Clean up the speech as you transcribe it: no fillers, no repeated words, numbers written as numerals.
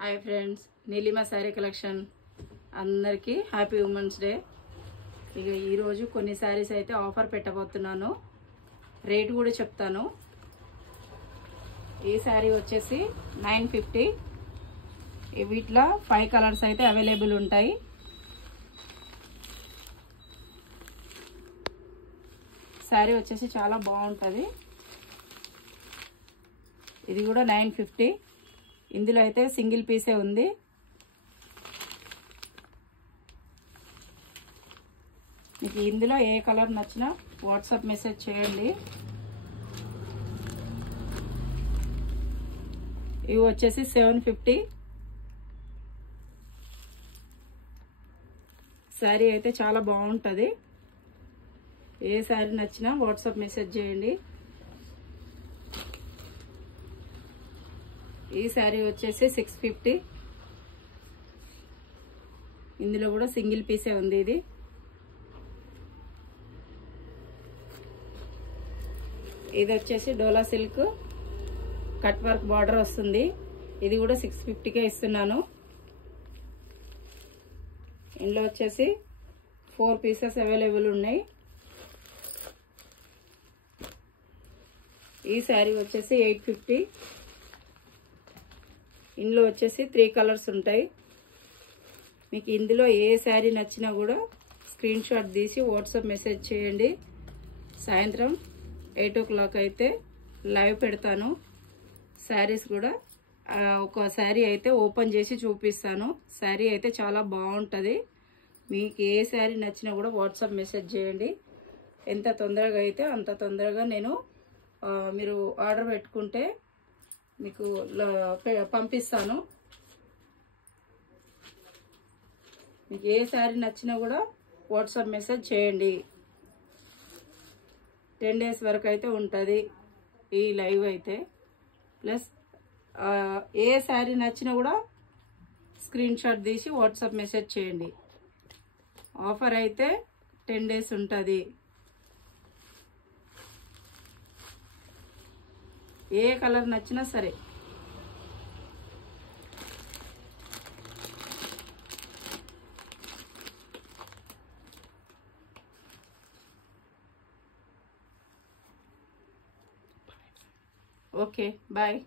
Hi friends, Neelima sari collection అందరికీ happy women's day. ఇక ఈరోజు కొన్ని శారీస్ అయితే ఆఫర్ పెట్టబోతున్నాను. రేట్ కూడా చెప్తాను. ఈ శారీ వచ్చేసి 950. వీటిలో 5 కలర్స్ అయితే అవైలబుల్ ఉంటాయి. శారీ వచ్చేసి చాలా బాగుంటుంది. ఇది కూడా 950. ఇందులో అయితే సింగిల్ పీసే ఉంది. మీకు ఇందులో ఏ కలర్ నచ్చినా వాట్సాప్ మెసేజ్ చేయండి. ఇవి వచ్చేసి 750. శారీ అయితే చాలా బాగుంటుంది. ఏ శారీ నచ్చినా వాట్సాప్ మెసేజ్ చేయండి. ఈ శారీ వచ్చేసి 650. ఇందులో కూడా సింగిల్ పీసే ఉంది. ఇది వచ్చేసి డోలా సిల్క్ కట్ వర్క్ బార్డర్ వస్తుంది. ఇది కూడా 650కే ఇస్తున్నాను. ఇందులో వచ్చేసి 4 పీసెస్ అవైలబుల్ ఉన్నాయి. ఈ శారీ వచ్చేసి 850. ఇందులో వచ్చేసి 3 కలర్స్ ఉంటాయి. మీకు ఇందులో ఏ శారీ నచ్చినా కూడా స్క్రీన్ షాట్ తీసి వాట్సాప్ మెసేజ్ చేయండి. సాయంత్రం 8 o'clock అయితే లైవ్ పెడతాను. శారీస్ కూడా ఒక శారీ అయితే ఓపెన్ చేసి చూపిస్తాను. శారీ అయితే చాలా బాగుంటుంది. మీకు ఏ శారీ నచ్చినా కూడా వాట్సాప్ మెసేజ్ చేయండి. ఎంత తొందరగా అయితే అంత తొందరగా నేను మీరు ఆర్డర్ పెట్టుకుంటే మీకు పంపిస్తాను. మీకు ఏ శారీ నచ్చినా కూడా వాట్సాప్ మెసేజ్ చేయండి. 10 days వరకు అయితే ఉంటుంది ఈ లైవ్ అయితే. ప్లస్ ఏ శారీ నచ్చినా కూడా స్క్రీన్ షాట్ తీసి వాట్సాప్ మెసేజ్ చేయండి. ఆఫర్ అయితే 10 days ఉంటుంది. ఏ కలర్ నచ్చినా సరే. Okay, bye.